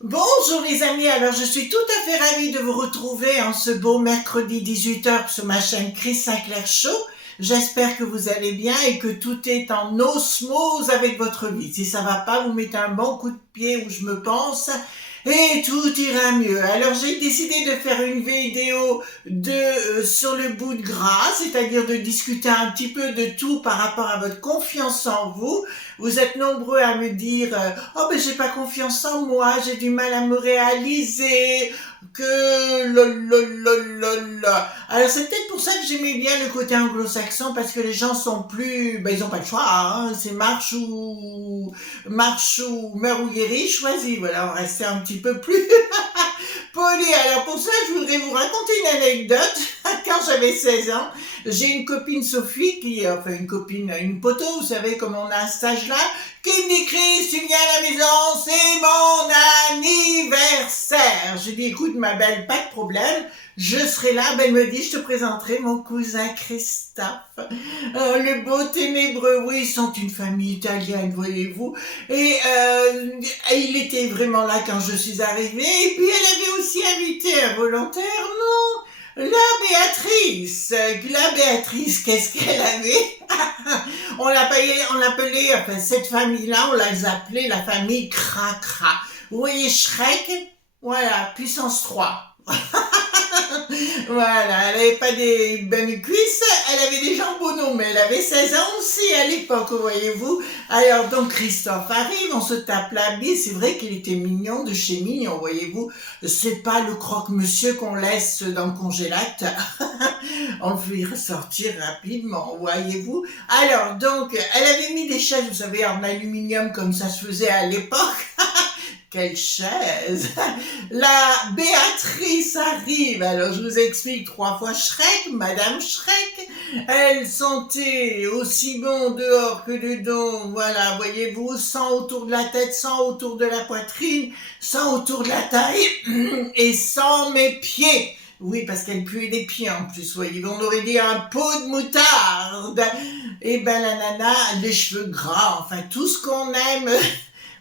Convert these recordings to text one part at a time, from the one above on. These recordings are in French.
Bonjour les amis, alors je suis tout à fait ravie de vous retrouver en ce beau mercredi 18h sur ma chaîne Chris Sinclair Show. J'espère que vous allez bien et que tout est en osmose avec votre vie. Si ça va pas, vous mettez un bon coup de pied où je me pense et tout ira mieux. Alors j'ai décidé de faire une vidéo sur le bout de gras, c'est-à-dire de discuter un petit peu de tout par rapport à votre confiance en vous. Vous êtes nombreux à me dire oh ben j'ai pas confiance en moi, j'ai du mal à me réaliser, que lolololol. Alors c'est peut-être pour ça que j'aimais bien le côté anglo-saxon, parce que les gens sont plus, ben ils ont pas le choix, hein. C'est marche ou meurt ou guérit, choisis. Voilà, on va rester un petit peu plus poli. Alors pour ça, je voudrais vous raconter une anecdote. Quand j'avais 16 ans, j'ai une copine Sophie enfin une copine, une poteau, vous savez comme on a un stage là, qui me dit Chris, tu viens à la maison, c'est mon anniversaire. Je dis écoute ma belle, pas de problème, je serai là. Ben elle me dit je te présenterai mon cousin Christophe. Le beau ténébreux, oui, ils sont une famille italienne, voyez-vous. Et il était vraiment là quand je suis arrivée. Et puis elle avait aussi invité un volontaire, non, la Béatrice, qu'est-ce qu'elle avait? On l'appelait, enfin, cette famille-là, on les appelait la famille Cracra. Vous voyez Shrek? Voilà, puissance 3. Voilà, elle avait pas des bonnes cuisses, elle avait des jambonneaux, mais elle avait 16 ans aussi à l'époque, voyez-vous. Alors donc Christophe arrive, on se tape la bise, c'est vrai qu'il était mignon de chez mignon, voyez-vous. C'est pas le croque-monsieur qu'on laisse dans le congélateur. On le fait ressortir rapidement, voyez-vous. Alors donc, elle avait mis des chaises, vous savez, en aluminium comme ça se faisait à l'époque. Quelle chaise! La Béatrice arrive. Alors, je vous explique 3 fois Shrek, Madame Shrek. Elle sentait aussi bon dehors que dedans. Voilà, voyez-vous, sang autour de la tête, sang autour de la poitrine, sang autour de la taille et sans mes pieds. Oui, parce qu'elle puait des pieds en plus, voyez-vous. On aurait dit un pot de moutarde. Et ben, la nana, les cheveux gras, enfin, tout ce qu'on aime.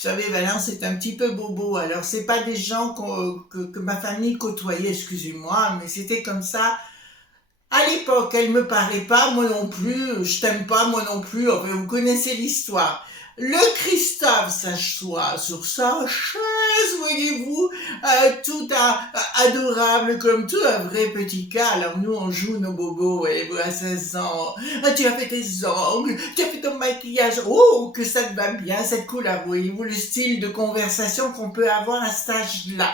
Vous savez, Valence est un petit peu bobo, alors c'est pas des gens que ma famille côtoyait, excusez-moi, mais c'était comme ça. À l'époque, elle me parlait pas, moi non plus, je t'aime pas, moi non plus, enfin, vous connaissez l'histoire. Le Christophe s'assoit sur sa chaise, voyez-vous, tout adorable comme tout un vrai petit cas. Alors nous, on joue nos bobos, voyez-vous, à 16 ans. Ah, tu as fait tes ongles, tu as fait ton maquillage, oh, que ça te va bien, cette couleur, voyez-vous, le style de conversation qu'on peut avoir à cet âge-là.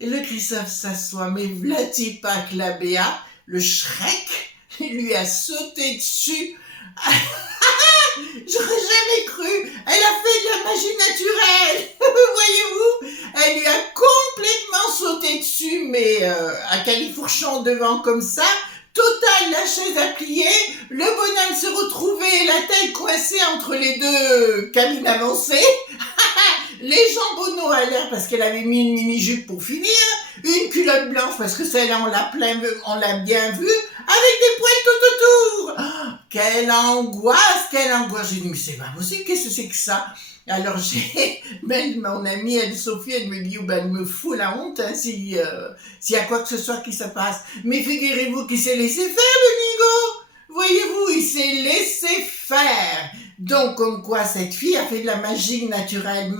Et le Christophe s'assoit, mais v'là-t-il pas que la Béa, le Shrek, il lui a sauté dessus. J'aurais jamais cru. Elle a fait de la magie naturelle. Voyez-vous, elle lui a complètement sauté dessus, mais à califourchon devant comme ça. Total, la chaise à plier, le bonhomme se retrouvait la tête coincée entre les deux cabines avancées, les jambonneaux à l'air parce qu'elle avait mis une mini-jupe pour finir, une culotte blanche parce que celle-là on l'a bien vue, avec des poils tout autour. Oh, quelle angoisse, quelle angoisse. J'ai dit mais c'est pas possible, qu'est-ce que c'est que ça? Alors même mon amie Sophie, elle me dit oh, ben, elle me fout la honte hein, s'il y a quoi que ce soit qui se passe. Mais figurez-vous qu'il s'est laissé faire le nigo. Voyez-vous, il s'est laissé faire. Donc, comme quoi, cette fille a fait de la magie naturelle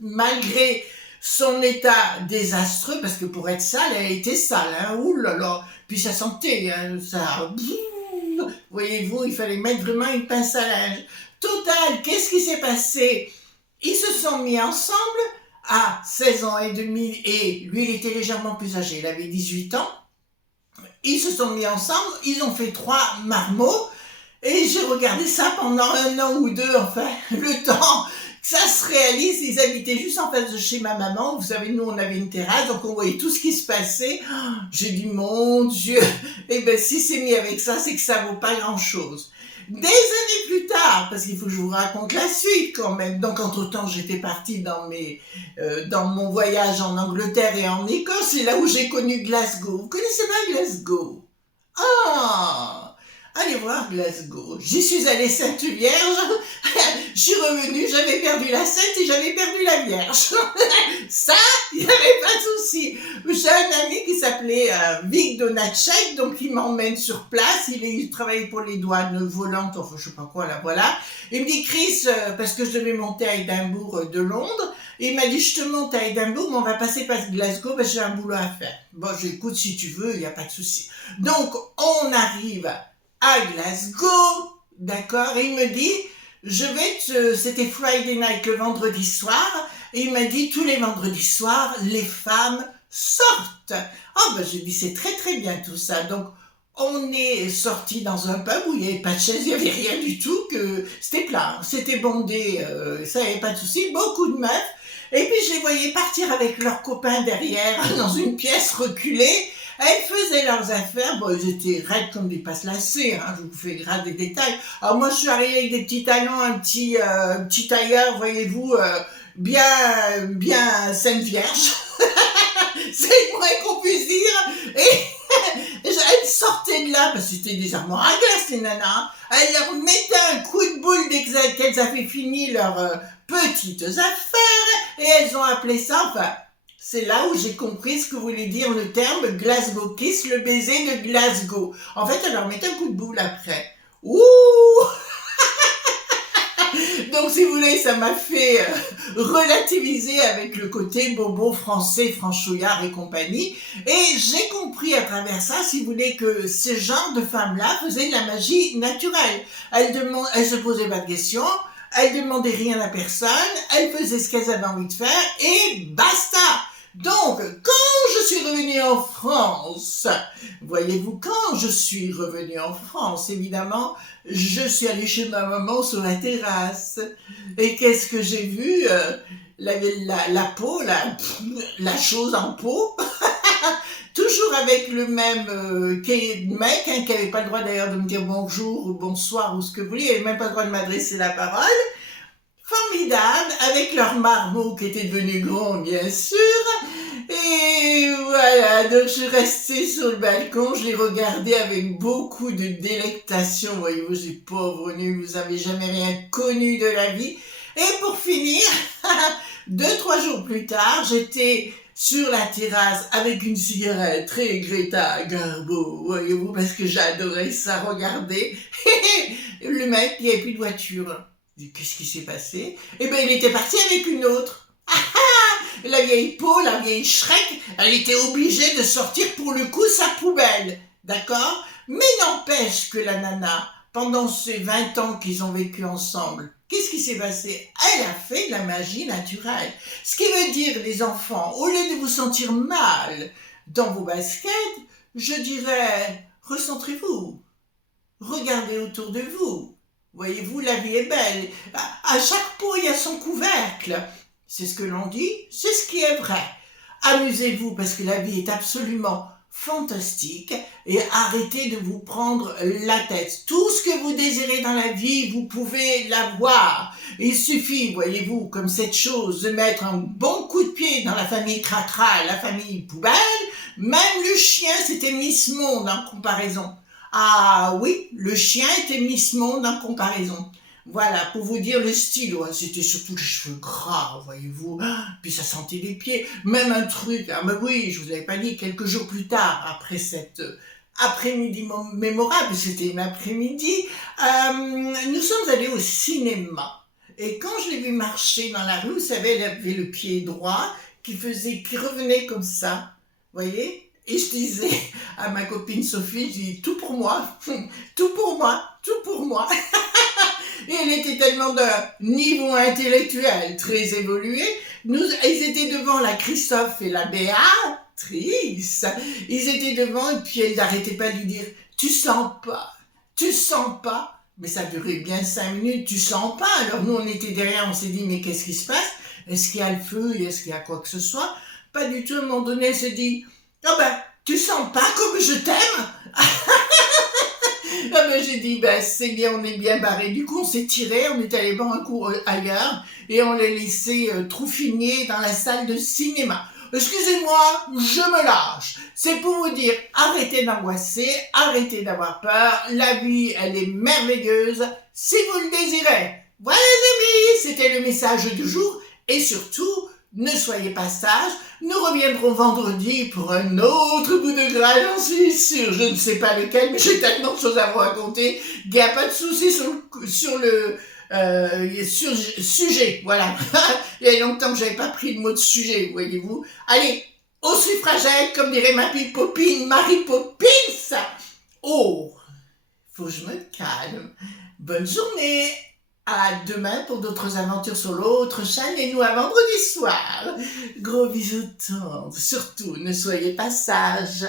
malgré son état désastreux, parce que pour être sale, elle a été sale, hein, ouh là là. Puis sa santé, hein, ça... Voyez-vous, il fallait mettre vraiment une pince à linge. Total, qu'est-ce qui s'est passé? Ils se sont mis ensemble à 16 ans et demi, et lui, il était légèrement plus âgé, il avait 18 ans. Ils se sont mis ensemble, ils ont fait 3 marmots, et j'ai regardé ça pendant 1 an ou 2, enfin, le temps que ça se réalise. Ils habitaient juste en face de chez ma maman. Vous savez, nous, on avait une terrasse, donc on voyait tout ce qui se passait. J'ai dit, mon Dieu, eh ben, si c'est mis avec ça, c'est que ça vaut pas grand-chose. Des années plus tard, parce qu'il faut que je vous raconte la suite quand même. Donc, entre-temps, j'étais partie dans mon voyage en Angleterre et en Écosse. C'est là où j'ai connu Glasgow. Vous connaissez pas Glasgow? Ah! allez voir Glasgow. J'y suis allée Sainte Vierge, je suis revenue, j'avais perdu la Sainte et j'avais perdu la Vierge. Ça, il n'y avait pas de souci. J'ai un ami qui s'appelait Vic Donacek, donc il m'emmène sur place, il travaillait pour les douanes volantes, enfin je sais pas quoi, là voilà. Il me dit, Chris, parce que je devais monter à Édimbourg de Londres, il m'a dit, je te monte à Édimbourg, mais on va passer par Glasgow parce que j'ai un boulot à faire. Bon, j'écoute si tu veux, il n'y a pas de souci. Donc, on arrive à Glasgow, d'accord, et il me dit, c'était Friday night, le vendredi soir, et il m'a dit, tous les vendredis soirs, les femmes sortent. Oh, ben, j'ai dit, c'est très très bien tout ça. Donc, on est sorti dans un pub où il n'y avait pas de chaise, il n'y avait rien du tout, que c'était plat, c'était bondé, ça n'y avait pas de souci, beaucoup de meufs. Et puis je les voyais partir avec leurs copains derrière, dans une pièce reculée. Elles faisaient leurs affaires, bon, ils étaient raides comme des passes-lacets, hein, je vous fais grave des détails. Alors moi, je suis arrivée avec des petits talons, un petit tailleur, voyez-vous, bien Sainte Vierge. C'est le moins qu'on puisse dire. Et elles sortaient de là, parce que c'était des armoires à glace, les nanas. Elles leur mettaient un coup de boule dès qu'elles avaient fini leurs petites affaires, et elles ont appelé ça, enfin, c'est là où j'ai compris ce que voulait dire le terme Glasgow Kiss, le baiser de Glasgow. En fait, elles leur mettaient un coup de boule après. Ouh. Donc, si vous voulez, ça m'a fait relativiser avec le côté bobo français, franchouillard et compagnie. Et j'ai compris à travers ça, si vous voulez, que ce genre de femmes-là faisaient de la magie naturelle. Elles se posaient pas de questions, elles demandaient rien à personne, elles faisaient ce qu'elles avaient envie de faire et basta. Donc, quand je suis revenue en France, voyez-vous, quand je suis revenue en France, évidemment, je suis allée chez ma maman sur la terrasse. Et qu'est-ce que j'ai vu la peau, la chose en peau, toujours avec le même mec, hein, qui n'avait pas le droit d'ailleurs de me dire bonjour ou bonsoir ou ce que vous voulez, il n'avait même pas le droit de m'adresser la parole. Formidable, avec leur marmot qui était devenu grand, bien sûr. Et voilà, donc je suis restée sur le balcon, je les regardais avec beaucoup de délectation. Voyez-vous, ces pauvres nus, vous avez jamais rien connu de la vie. Et pour finir, 2-3 jours plus tard, j'étais sur la terrasse avec une cigarette, très Greta Garbo, voyez-vous, parce que j'adorais ça, regarder. Le mec, il n'y avait plus de voiture. Qu'est-ce qui s'est passé? Eh ben, il était parti avec une autre. La vieille peau, la vieille Shrek, elle était obligée de sortir pour le coup sa poubelle. D'accord? Mais n'empêche que la nana, pendant ces 20 ans qu'ils ont vécu ensemble, qu'est-ce qui s'est passé? Elle a fait de la magie naturelle. Ce qui veut dire, les enfants, au lieu de vous sentir mal dans vos baskets, je dirais, recentrez-vous. Regardez autour de vous. Voyez-vous, la vie est belle. À chaque pot, il y a son couvercle. C'est ce que l'on dit, c'est ce qui est vrai. Amusez-vous parce que la vie est absolument fantastique et arrêtez de vous prendre la tête. Tout ce que vous désirez dans la vie, vous pouvez l'avoir. Il suffit, voyez-vous, comme cette chose, de mettre un bon coup de pied dans la famille Cracra, la famille Poubelle. Même le chien, c'était Miss Monde en comparaison. Ah oui, le chien était Miss Monde en comparaison. Voilà, pour vous dire le style, ouais, c'était surtout les cheveux gras, voyez-vous, puis ça sentait les pieds, même un truc, ah ben oui, je vous avais pas dit, quelques jours plus tard, après cette après-midi mémorable, c'était une après-midi, nous sommes allés au cinéma, et quand je l'ai vu marcher dans la rue, vous savez, elle avait le pied droit, qui revenait comme ça, voyez. Et je disais à ma copine Sophie, je dis, tout pour moi, tout pour moi, tout pour moi. Et elle était tellement d'un niveau intellectuel très évolué. Ils étaient devant la Christophe et la Béatrice. Ils étaient devant et puis elle n'arrêtait pas de lui dire, tu sens pas, tu sens pas. Mais ça durait bien 5 minutes, tu sens pas. Alors nous on était derrière, on s'est dit, mais qu'est-ce qui se passe? Est-ce qu'il y a le feu? Est-ce qu'il y a quoi que ce soit? Pas du tout, à un moment donné, elle s'est dit, ah ben, tu sens pas comme je t'aime? Ah ben, j'ai dit, ben, c'est bien, on est bien barré. Du coup, on s'est tiré, on est allé boire un coup ailleurs et on l'a laissé troufigner dans la salle de cinéma. Excusez-moi, je me lâche. C'est pour vous dire, arrêtez d'angoisser, arrêtez d'avoir peur. La vie, elle est merveilleuse si vous le désirez. Voilà les amis, c'était le message du jour. Et surtout, ne soyez pas sages. Nous reviendrons vendredi pour un autre bout de gras, j'en suis sûre. Je ne sais pas lequel, mais j'ai tellement de choses à vous raconter qu'il n'y a pas de souci sur le sujet. Voilà. Il y a longtemps que j'avais pas pris le mot de sujet, voyez-vous. Allez, au suffragette, comme dirait ma petite popine, Marie Poppins. Oh, faut que je me calme. Bonne journée. À demain pour d'autres aventures sur l'autre chaîne et nous à vendredi soir. Gros bisous tendres. Surtout, ne soyez pas sages.